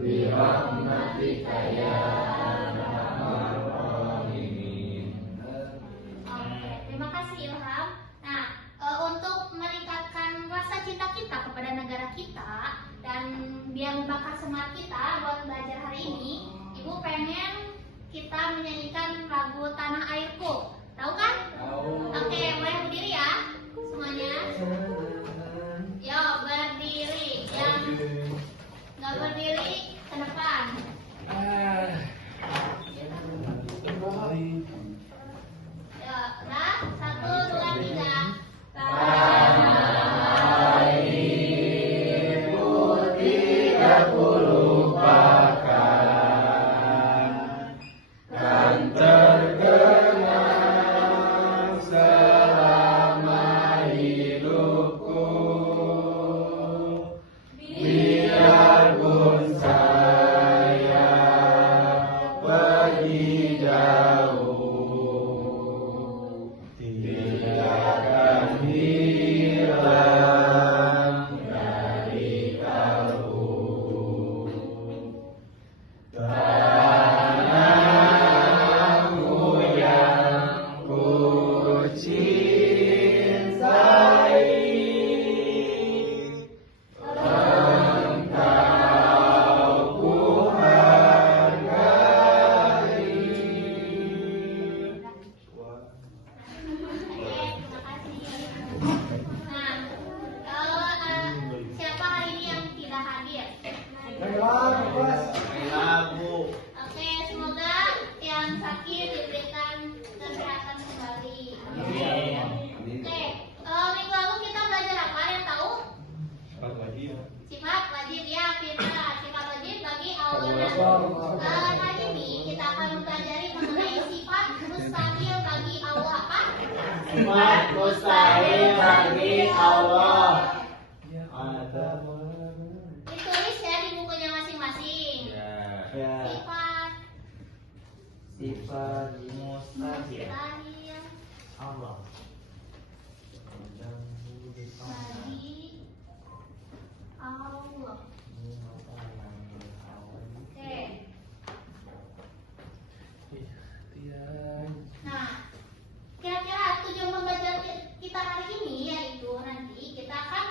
birahmatika ya arhamar rahimin. Oke, terima kasih Ilham. Nah, untuk meningkatkan rasa cinta kita kepada negara kita dan biar membakar semangat kita buat belajar hari ini, Ibu pengen kita menyanyikan lagu Tanah Airku. Tahu kan? Tahu. Oke, boleh berdiri ya semuanya. Yo, berdiri. Yang nggak berdiri ke depan. Yo, nah, 1, 2, 3. Sifat mustahil bagi Allah. Ditulis ya di bukunya masing-masing. Ya. Sifat mustahil Allah Allah. bagi Allah. Oke. Nah, kira-kira tujuan pembelajaran kita hari ini yaitu nanti kita akan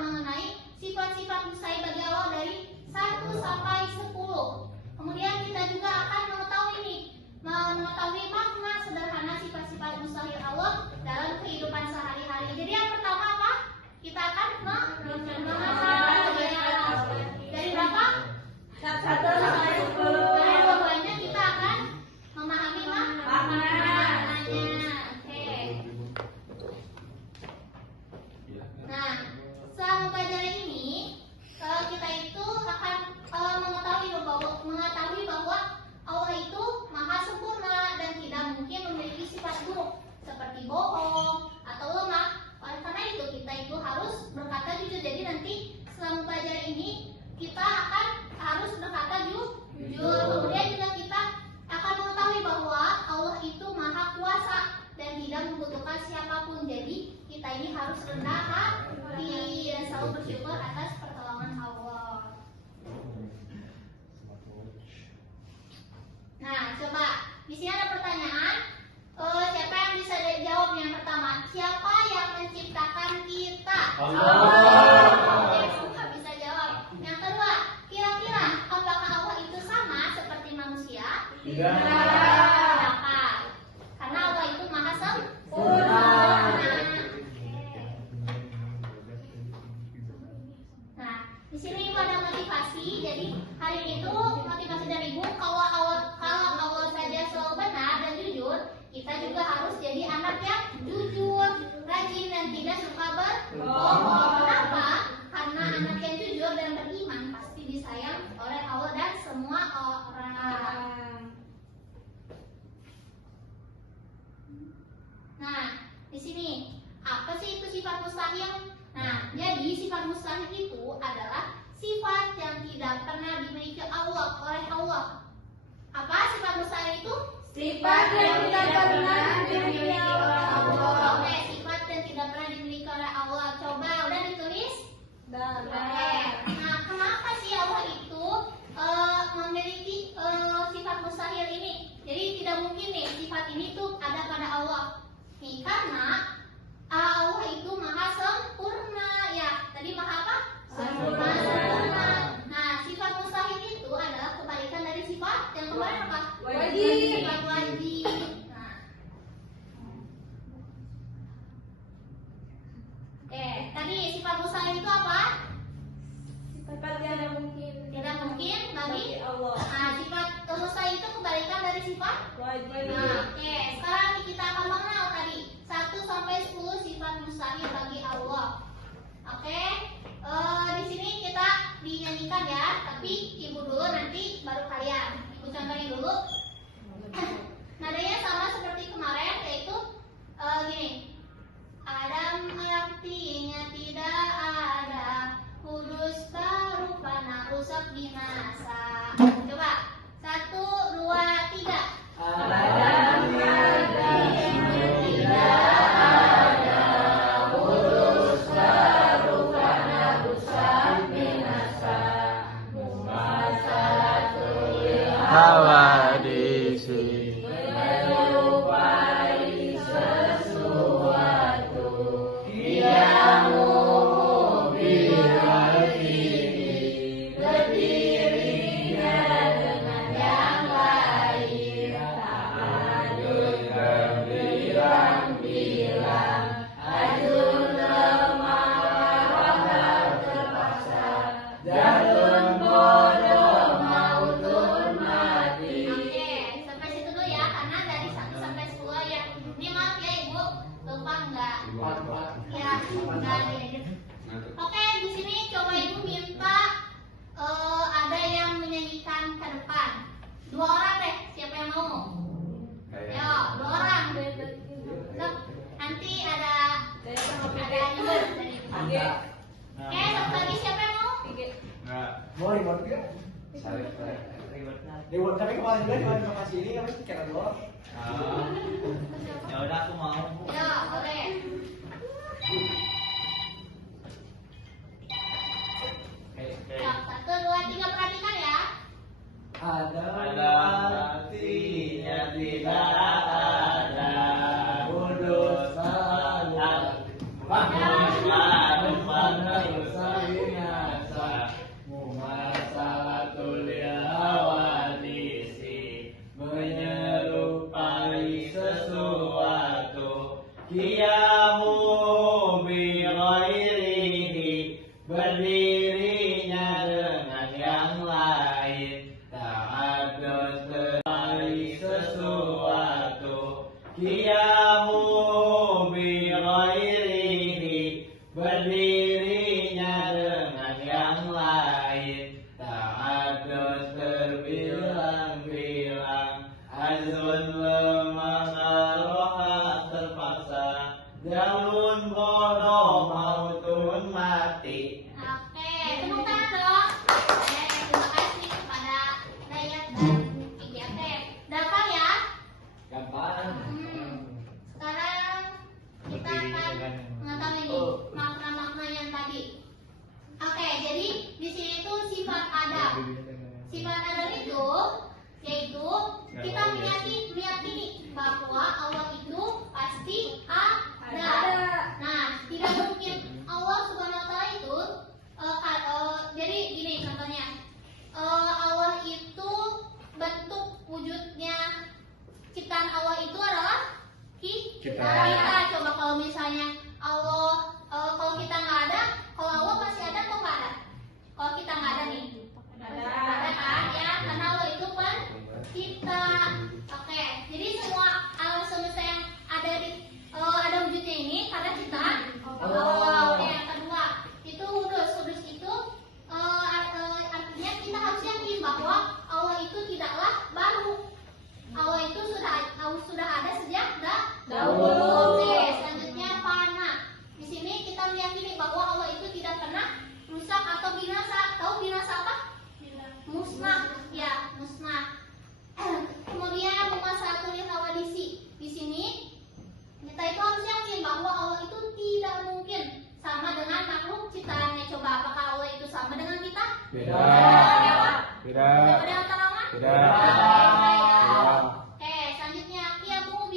mengenai sifat-sifat mustahil bagi Allah dari 1 sampai 10. Kemudian kita juga akan mengetahui makna sederhana sifat-sifat mustahil Allah dalam kehidupan sehari-hari. Jadi yang pertama apa? Kita akan dari berapa? 1 sampai 10. Dari pokoknya kita akan memahami maknanya. Oke. Nah, setelah mempelajari ini, kita itu akan mengetahui bahwa Allah itu maha sempurna dan tidak mungkin memiliki sifat buruk seperti bohong atau lemah. Oleh karena itu kita itu harus berkata jujur. Jadi nanti setelah mempelajari ini kita akan harus berkata jujur. Kemudian juga kita akan mengetahui bahwa Allah itu maha kuasa dan tidak membutuhkan siapapun. Jadi kita ini harus rendah hati dan selalu bersyukur atas pertolongan Allah. Nah, coba di sini ada pertanyaan. Siapa yang bisa jawab yang pertama? Siapa yang menciptakan kita? Allah. Nggak bisa jawab. Yang kedua, kira-kira apakah Allah itu sama seperti manusia? Tidak. Kenapa? Karena Allah itu maha sempurna. Nah, di sini ada motivasi. Jadi hari ini tuh motivasi dari Ibu, kalau Allah saja selalu benar dan jujur, kita juga harus jadi anak yang jujur, rajin dan tidak suka berbohong. Kenapa? Karena anak yang jujur dan beriman pasti disayang oleh Allah dan semua orang. Nah, di sini apa sih itu sifat mustahil? Nah, jadi sifat mustahil itu adalah sifat yang tidak pernah dimiliki oleh Allah. Apa sifat mustahil itu? Sifat yang tidak pernah dimiliki oleh Allah. Oke, sifat yang tidak pernah dimiliki oleh Allah. Coba udah ditulis? Dan Oke. Nah, kenapa sih ini tuh ada pada Allah. Nih, karena Allah itu maha sempurna ya. Tadi maha apa? Sempurna. Sempurna. Nah, sifat mustahil itu adalah kebalikan dari sifat yang kemarin apa? Wajib. Sifat wajib. Nah. Tadi sifat mustahil itu apa? Sifat tiada mungkin. Tidak mungkin bagi Allah. Nah, sifat mustahil itu kebalikan dari sifat Wajib. Nah, sekarang kita akan mengenal tadi 1 sampai 10 sifat mustahil bagi Allah. Di sini kita dinyanyikan ya, tapi ibu dulu nanti baru kalian. Ibu contohin dulu. Nadanya sama seperti kemarin, yaitu gini. Adam artinya tidak ada, kudus baru fana rusak binasa. Coba 1, 2, 3. Adam artinya tidak ada, kudus baru fana rusak binasa. Mumasatul Hawadisi. menyerupai sesuatu yang umum berarti berdirinya dengan yang lain, tak adun berbilang-bilang, adun lemah wakar terpaksa, jatun bodoh mautun mati. Sampai situ dulu ya, karena dari 1 sampai 10 ya. Ini maaf ya ibu, lupa enggak? Ya, enggak dilanjut. Di sini coba ibu minta ada yang menyanyikan ke depan. 2 orang deh, siapa yang mau? Yo, 2 orang. Nanti ada ibu dari depan. Satu lagi siapa yang mau? Mau ribut gak? Ribut tapi kemarin juga di lokasi ini kami secara doang. Ya udah aku mau. Yo, boleh. Yo, 1, 2, 3 perhatikan ya. Ada artinya tidak ada, kudus Mumasalatul hawadisi, menyerupai sesuatu, qiyamu bi ghairihi, berdirinya dengan yang lain, ta'adud serupai sesuatu, qiyamu bi ghairihi, berdirinya dengan yang lain, ta'adud terbilang-bilang, azun lemah roha terpaksa, jalun bodoh mautun mati. Tepuk tangan dong. Terima kasih kepada Dayat dan IGT. Gampang ya? gampang. Sekarang kita akan mengetahui nih makna-makna yang tadi. Jadi di sini tuh sifat Adam. Sifat Adam itu yaitu kita meyakini bahwa Allah itu pasti ada. Nah, tidak mungkin Allah Subhanahu wa taala itu jadi gini contohnya. Allah itu bentuk wujudnya ciptaan Allah itu adalah kita. Coba kalau misalnya Allah kalau kita nggak ada, kalau Allah pasti ada atau nggak ada? Kalau kita nggak ada nih, ada kan ya? Karena Allah itu pencipta. Jadi semua alam semesta yang ada wujudnya ini karena ciptaan Allah. Yang kedua itu kudus itu artinya kita harus yakin bahwa Allah itu tidaklah baru. Allah itu sudah ada sejak dahulu. Selanjutnya fana. Di sini kita meyakini bahwa Allah itu tidak pernah rusak atau binasa. Tahu binasa apa? Musnah. Ya, musnah. Kemudian mumasatul hawadisi. Di sini kita itu harus yakin bahwa Allah itu tidak mungkin sama dengan makhluk ciptaannya. Coba apakah Allah itu sama dengan kita? Tidak. Ada yang terangkan? Tidak. Selanjutnya qiyamu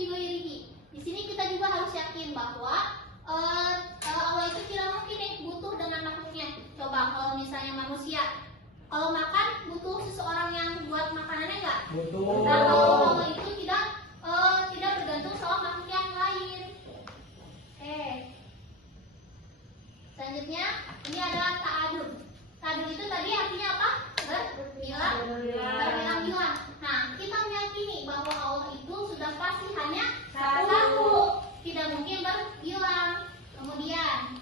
Selanjutnya ini adalah ta'adud. Ta'adud itu tadi artinya apa? Berbilang-bilang. Nah, kita meyakini bahwa Allah itu sudah pasti hanya satu, tidak mungkin berbilang. Kemudian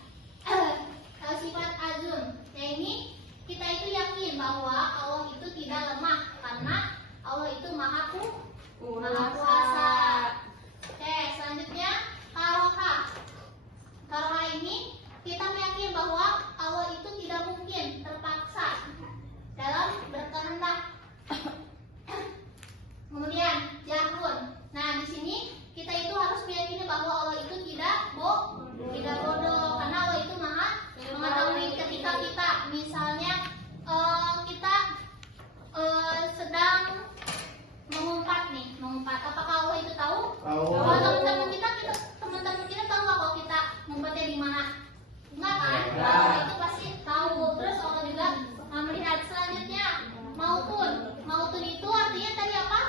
sifat azun. Nah, ini kita itu yakin bahwa Allah itu tidak lemah karena Allah itu maha kuasa. Oke, selanjutnya karoha. Karoha ini kita meyakini bahwa Allah itu tidak mungkin terpaksa dalam berkehendak. Kemudian jahrun. Nah, di sini kita itu harus meyakini bahwa Allah itu tidak bodoh karena Allah itu maha mengetahui ketika kita misalnya kita sedang mengumpat. Apakah Allah itu tahu? Kalau teman-teman kita tahu nggak kalau kita ngumpetnya di mana? Enggak kan? Allah itu pasti tahu. Terus Allah juga melihat. Selanjutnya mautun itu artinya tadi apa?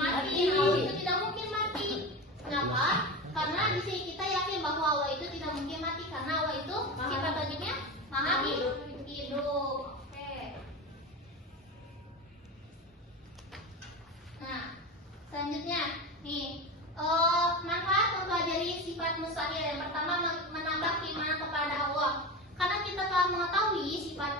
Mati. Allah itu tidak mungkin mati. Kenapa? Karena di sini kita yakin bahwa Allah itu tidak mungkin mati karena Allah itu sifat wajibnya maha hidup. Oke. Nah, selanjutnya nih manfaat mempelajari sifat mustahil. Yang pertama menambah keimanan kepada Allah. Karena kita telah mengetahui sifat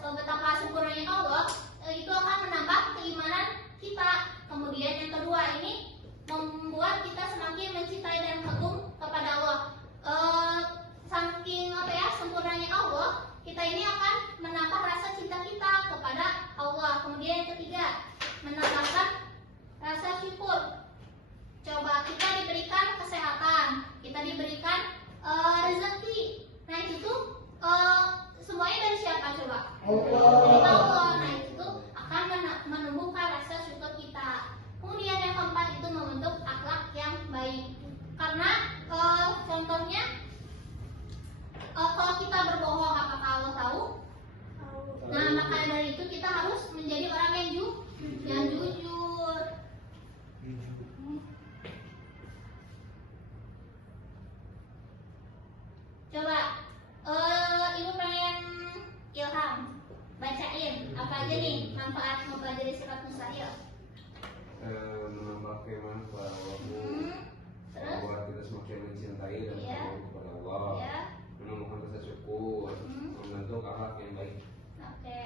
betapa sempurnanya Allah, itu akan menambah keimanan kita. Kemudian yang kedua ini membuat kita semakin mencintai dan kagum kepada Allah. Saking sempurnanya Allah, kita ini akan menambah rasa cinta kita kepada Allah. Kemudian yang ketiga, menambahkan rasa syukur. Coba kita diberikan kesehatan, kita diberikan rezeki. Nah itu tuh semuanya dari siapa coba? Dari Allah. Nah itu akan menumbuhkan rasa syukur kita. Kemudian yang keempat itu membentuk akhlak yang baik. Karena contohnya kalau kita berbohong, apakah Allah tahu? Nah maka dari itu kita harus menjadi orang yang jujur. Coba ibu pengen ilham, bacain apa aja nih manfaat mempelajari sifat mustahil. Menambah keimanan kepada Allah, Terus? membuat kita semakin mencintai dan Iya. kagum kepada Allah, Ya. menumbuhkan rasa syukur, membentuk akhlak yang baik. Oke.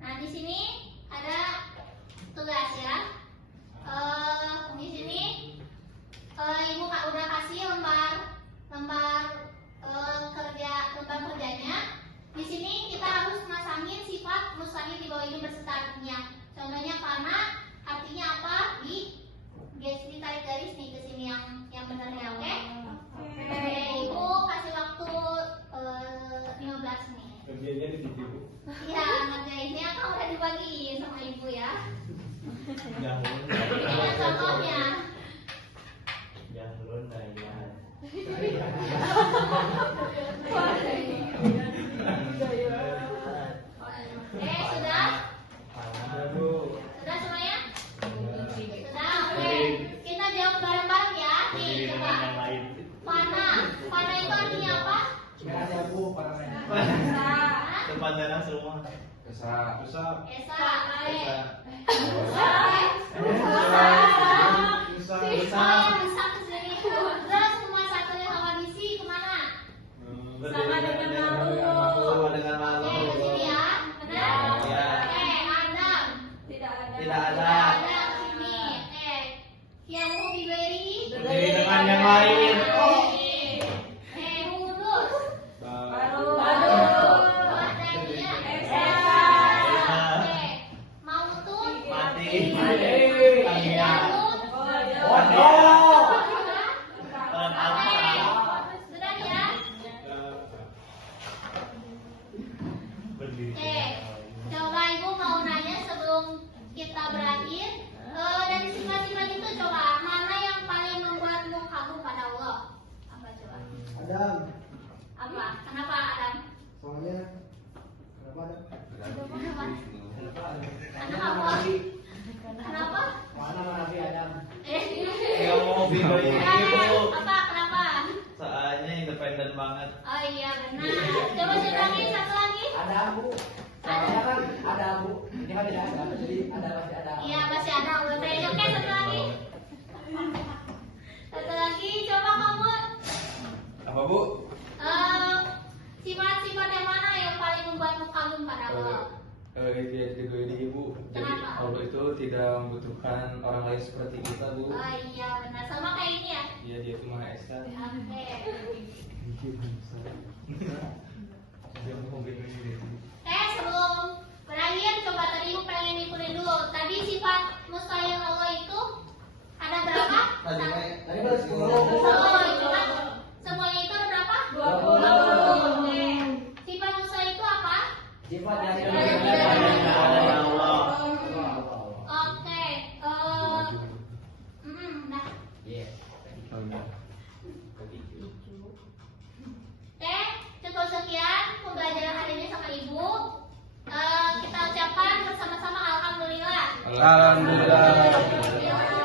Nah di sini ada tugas ya. Di sini ibu udah kasih lembar kerjanya. Di sini kita harus masangin sifat mustahil di bawah ini beserta artinya. Contohnya karena artinya apa? Ditarik garis nih ke sini yang benar ya, oke? Oke, ibu kasih waktu 15 nih. Kerjanya di situ. Iya, ngerjainnya kan udah dibagiin sama ibu ya. Jahlun. Ini contohnya. Jahlun dayat. Sudah? Aduh. Sudah semuanya? Sudah, oke. Kita jawab bareng-bareng ya. Nih, coba. Yang lain. Pana itu artinya apa? Tempat dalam semua. Kesah. Esa, bisa ke sini. Terus rumah satu Hawadisi kemana? Sama dengan malu. Sama dengan malu. Oke, ke sini ya. Benar? Ya. Oke, Adam. Tidak ada. Tidak ada. Ada ke sini. Oke. Kiamu Biberi. Berdiri dengan yang lain. Hudus. Baru. Wadania. Esa. Oke. Mautun. Mati. Yatun. Waduh. banget. Oh iya benar. Coba siapa lagi? Satu lagi. Ada abu. Soalnya kan ada abu. Ini kan tidak ada. Jadi ada masih ada. Iya masih ada. Oke, oke satu lagi. Satu lagi. Coba kamu. Apa Bu? Sifat-sifat yang mana yang paling membuatmu kagum pada Allah? Lihat kedua ini Bu. Jadi Kenapa? Allah itu tidak membutuhkan orang lain seperti kita Bu. Oh iya benar. Sama kayak ini ya. Iya dia itu Maha Esa. Oke. Sebelum berakhir coba tadi ibu pengen ngikutin dulu. Tadi sifat mustahil Allah itu ada berapa? Tadi baru 10. Oh, itu kan semuanya itu ada berapa? 20. Oke. Sifat mustahil itu apa? Sifat yang Hanya ada Allah. Oke. Nah. Iya. Oke, cukup sekian pembelajaran hari ini sama ibu. Kita ucapkan bersama-sama alhamdulillah. Alhamdulillah. Alhamdulillah.